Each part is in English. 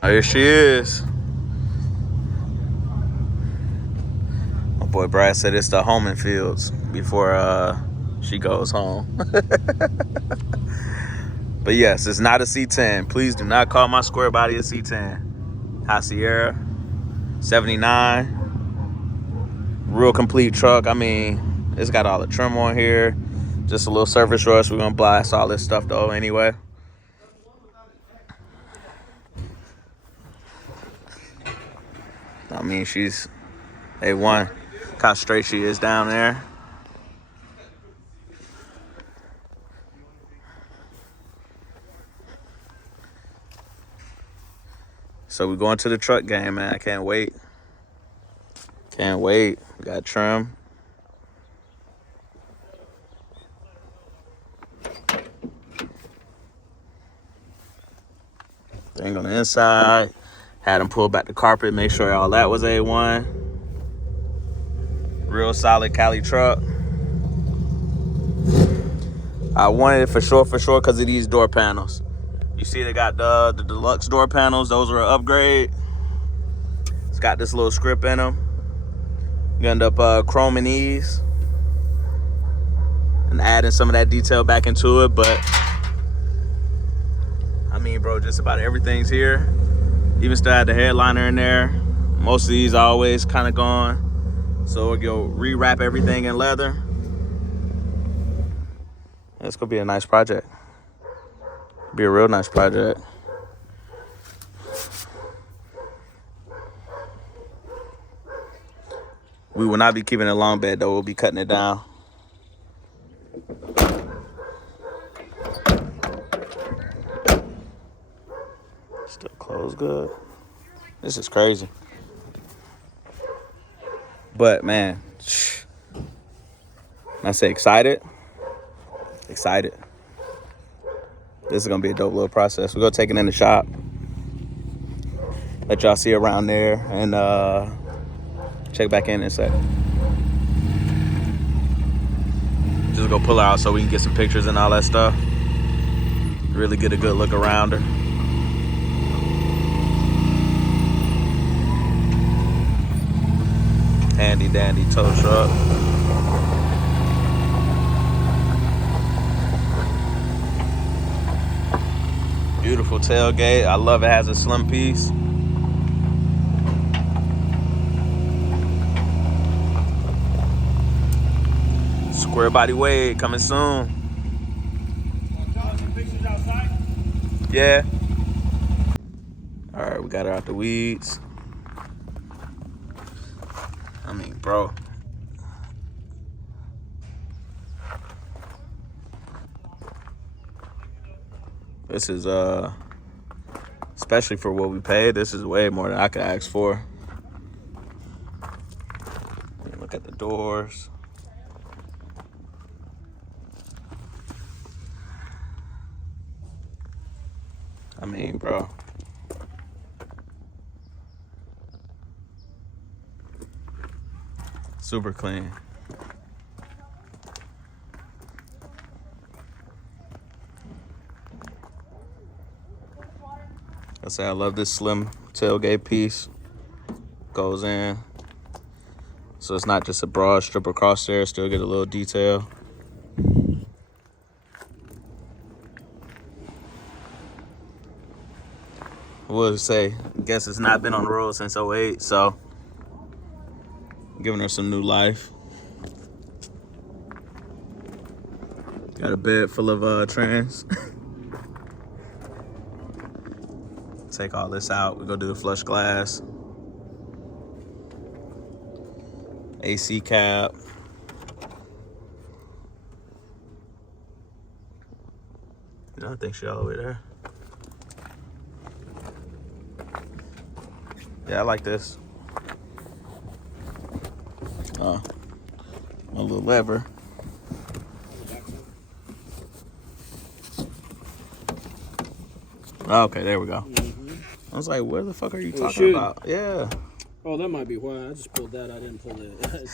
Oh, here she is. My boy Brad said it's the homing fields before she goes home. But yes, it's not a C10. Please do not call my square body a C10. High Sierra, 79. Real complete truck. I mean, it's got all the trim on here. Just a little surface rust. We're going to blast all this stuff though anyway. I mean, she's A1. Look how straight she is down there. So we're going to the truck game, man. I can't wait. Can't wait. We got trim. Thing on the inside. Had them pull back the carpet, make sure all that was A1. Real solid Cali truck. I wanted it for sure because of these door panels. You see they got the deluxe door panels. Those are an upgrade. It's got this little script in them. You end up chroming these and adding some of that detail back into it. But I mean, bro, just about everything's here. Even still had the headliner in there. Most of these are always kind of gone. So we'll go rewrap everything in leather. It's gonna be a nice project. Be a real nice project. We will not be keeping a long bed though. We'll be cutting it down. Still closed good. This is crazy. But man, I say excited. Excited. This is gonna be a dope little process. We're gonna take it in the shop. Let y'all see around there and check back in a sec. Just go pull her out so we can get some pictures and all that stuff. Really get a good look around her. Handy dandy tow truck. Beautiful tailgate. I love it has a slim piece. Square body Wade coming soon. Pictures outside? Yeah. All right, we got her out the weeds. I mean, bro. This is especially for what we paid, this is way more than I could ask for. Look at the doors. I mean, bro. Super clean. I say I love this slim tailgate piece. Goes in. So it's not just a broad strip across there, still get a little detail. I would say, I guess it's not been on the road since 08, so giving her some new life. Got a bed full of trans. Take all this out. We go do the flush glass. AC cap. I think she all the way there. Yeah, I like this. My little lever. Okay, there we go. I was like, where the fuck are you talking about? Yeah. Oh, that might be why. I just pulled that. I didn't pull it.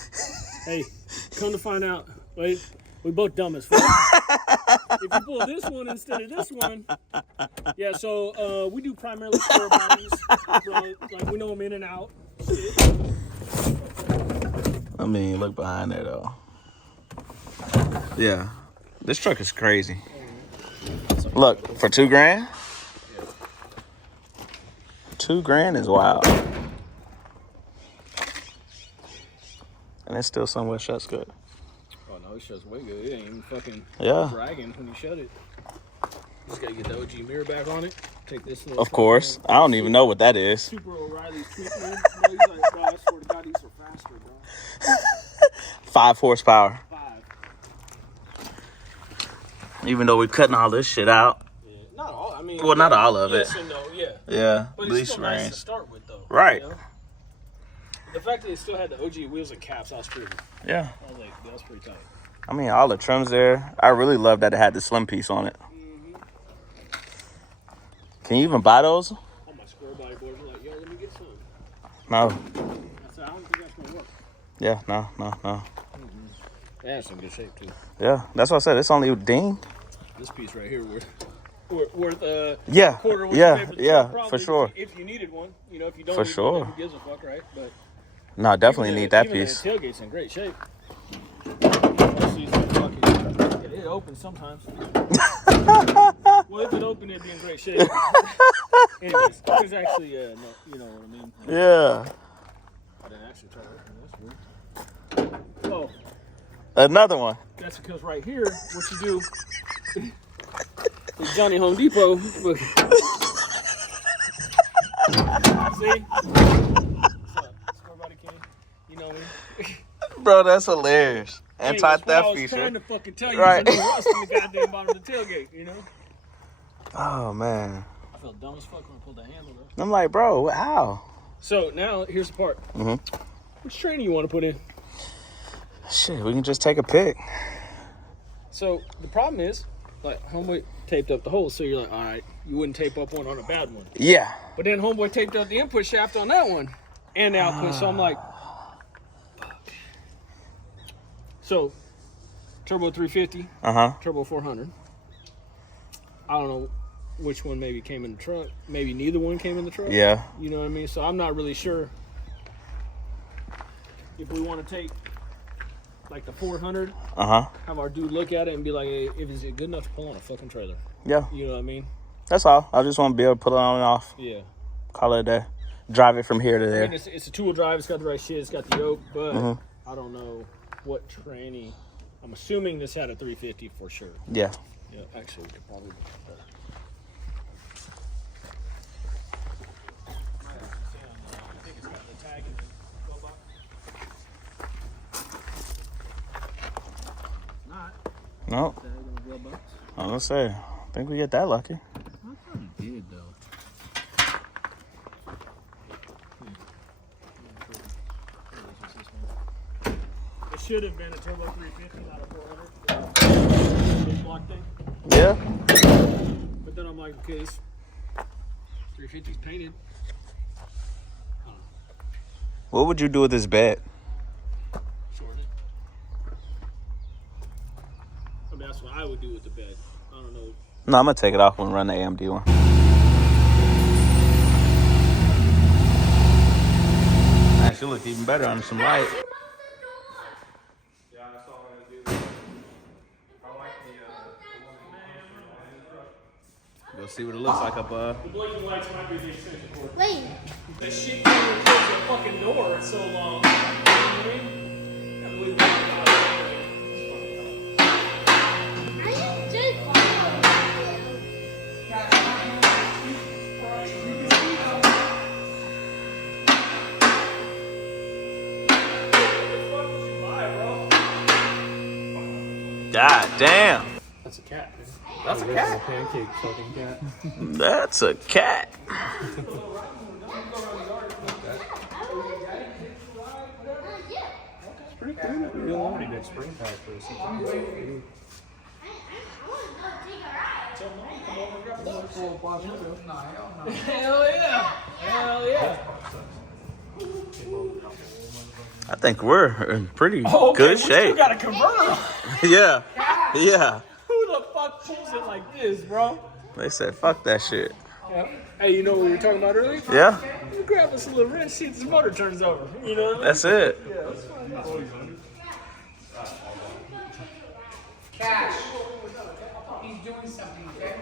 Hey, come to find out. Wait. We both dumb as fuck. If you pull this one instead of this one, yeah. So we do primarily square bodies, bro. Like we know them in and out. Shit. I mean, look behind there though. Yeah, this truck is crazy. Look, for $2 grand. $2 grand is wild. And it's still somewhat shuts good. Oh no, it shuts way good. It ain't even fucking dragging when you shut it. Just gotta get the OG mirror back on it. Take this little. Of course. I don't even know what that is. Super O'Reilly's treatment. Bro, he's like, bro, I swear to God, these are faster, bro. 5 horsepower. 5. Even though we're cutting all this shit out. Yeah, not all. I mean, well, not all of it. No, yeah. Yeah, but at it's still range. nice to start with, though. Right. You know? The fact that it still had the OG wheels and caps, I was pretty. Yeah. I was like, that's pretty tight. I mean, all the trims there. I really love that it had the slim piece on it. Mm-hmm. Can you even buy those? All my square body boys are like, yo, let me get some. No. I said, I don't think that's gonna work. Yeah, no. Mm-hmm. That's in good shape too. Yeah, that's what I said. It's only ding. This piece right here worth yeah, quarter what yeah, you pay for the yeah, truck, probably, for sure. If you needed one, you know, if you don't, For need sure. one, who gives a fuck, right? But No, definitely need that piece. The tailgate's in great shape. It opens sometimes. Well, if it opened, it'd be in great shape. Anyways, there's actually, no, you know what I mean? Yeah. I didn't actually try to open this. Oh. Another one. That's because right here, what you do is Johnny Home Depot. Look. See? Square body king. You know me. Bro, that's hilarious. Anti-theft I was feature. trying to fucking tell you, right? There's no rust in the goddamn bottom of the tailgate, you know? Oh man. I felt dumb as fuck when I pulled that handle though. I'm like, bro, how? So now here's the part. Mm-hmm. Which training you want to put in? Shit, we can just take a pick. So the problem is, like, homeboy taped up the holes, so you're like, all right, you wouldn't tape up one on a bad one. Yeah. But then homeboy taped up the input shaft on that one, and the output. So I'm like, fuck. So, turbo 350, turbo 400. I don't know which one maybe came in the truck. Maybe neither one came in the truck. Yeah. You know what I mean? So I'm not really sure if we want to take like the 400, have our dude look at it and be like, hey, is it good enough to pull on a fucking trailer? Yeah. You know what I mean? That's all. I just want to be able to pull it on and off. Yeah. Call it a day. Drive it from here to there. I mean, it's a two-wheel drive. It's got the right shit. It's got the yoke, but I don't know what tranny. I'm assuming this had a 350 for sure. Yeah. Yeah, actually, we could probably do better. I think it's got the tag in the glove box. Not. No. Tag in the glove box. I was gonna say, I think we get that lucky. I thought it did though. It should have been a turbo 350, not a 400. Big block thing. Yeah. But then I'm like, okay, this 350's painted. I don't know. What would you do with this bed? Short it. I mean, that's what I would do with the bed. I don't know. No, I'm gonna take it off and run the AMD one. Actually, look even better under some light. Yeah, that's all I'm gonna do. I like the Go see what it looks like up The blinking lights might be the extension cord. Wait. That shit can't close the fucking door. It's so long. You know what I mean? That blue light. I am just God damn. That's a cat, man. That's a cat. Pancake fucking cat. That's a cat. It's pretty cool. We don't want any spring pack for a season. Hell yeah! Hell yeah! I think we're in pretty Okay, good we shape. still got a converter. Yeah. Yeah. Who the fuck pulls it like this, bro? They said, fuck that shit. Yeah. Hey, you know what we were talking about earlier? Yeah. You grab us a little wrench, see if this motor turns over. You know what I mean? That's it. Yeah, that's fine. Cash. He's doing something, okay?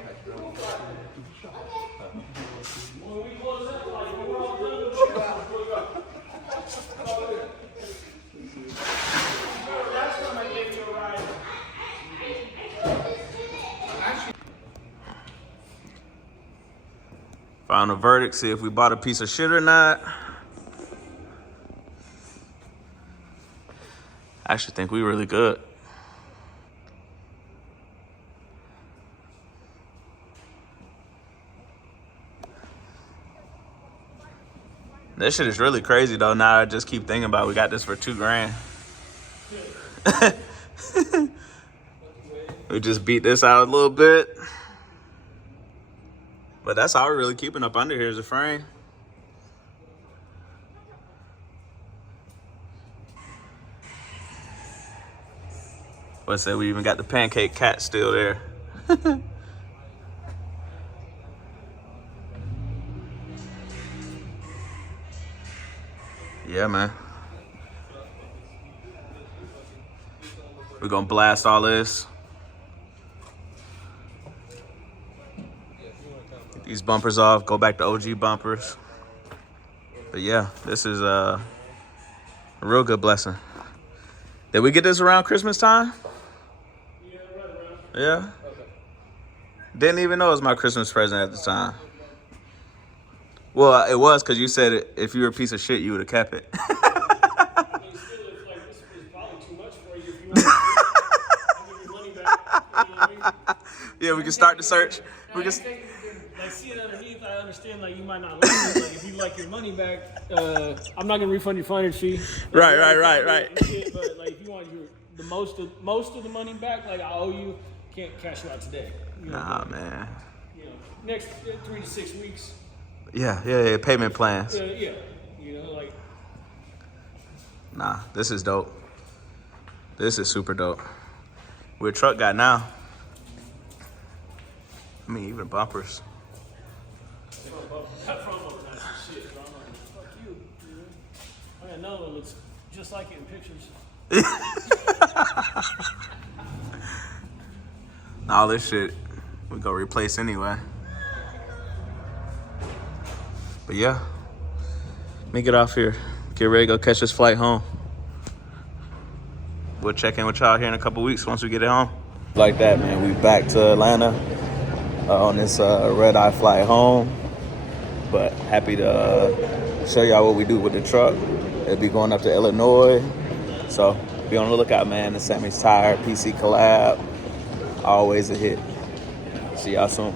Final verdict, see if we bought a piece of shit or not. I actually think we really good. This shit is really crazy though. Now I just keep thinking about it. We got this for $2,000. We just beat this out a little bit. But that's all we're really keeping up under here is the frame. What's that? We even got the pancake cat still there. Yeah, man. We're gonna blast all this. Get these bumpers off, go back to OG bumpers. But yeah, this is a real good blessing. Did we get this around Christmas time? Yeah, right around. Yeah? Didn't even know it was my Christmas present at the time. Well, it was because you said it, if you were a piece of shit, you would have kept it. I mean, still, it's like this is probably too much for you if you want to give your money back. You know what I mean? Yeah, we can start the search. We can. Like, see it underneath, I understand, like, you might not like it. Like, if you like your money back, I'm not going to refund your finance fee. Right. But, like, if you want the most of the money back, like, I owe you, can't cash it out today. You know, Nah, man. You know, next 3 to 6 weeks. Yeah. Payment plans. Yeah. You know, like. Nah, this is dope. This is super dope. We're a truck guy now. I mean, even bumpers. That front one nice as shit, bro. I'm like, fuck you. You know? I got another one that looks just like it in pictures. All this shit we go replace anyway. But yeah, let me get off here. Get ready to go catch this flight home. We'll check in with y'all here in a couple weeks once we get it home. Like that, man. We back to Atlanta on this red-eye flight home. But happy to show y'all what we do with the truck. It'll be going up to Illinois. So be on the lookout, man. The Sammy's Tire PC collab. Always a hit. See y'all soon.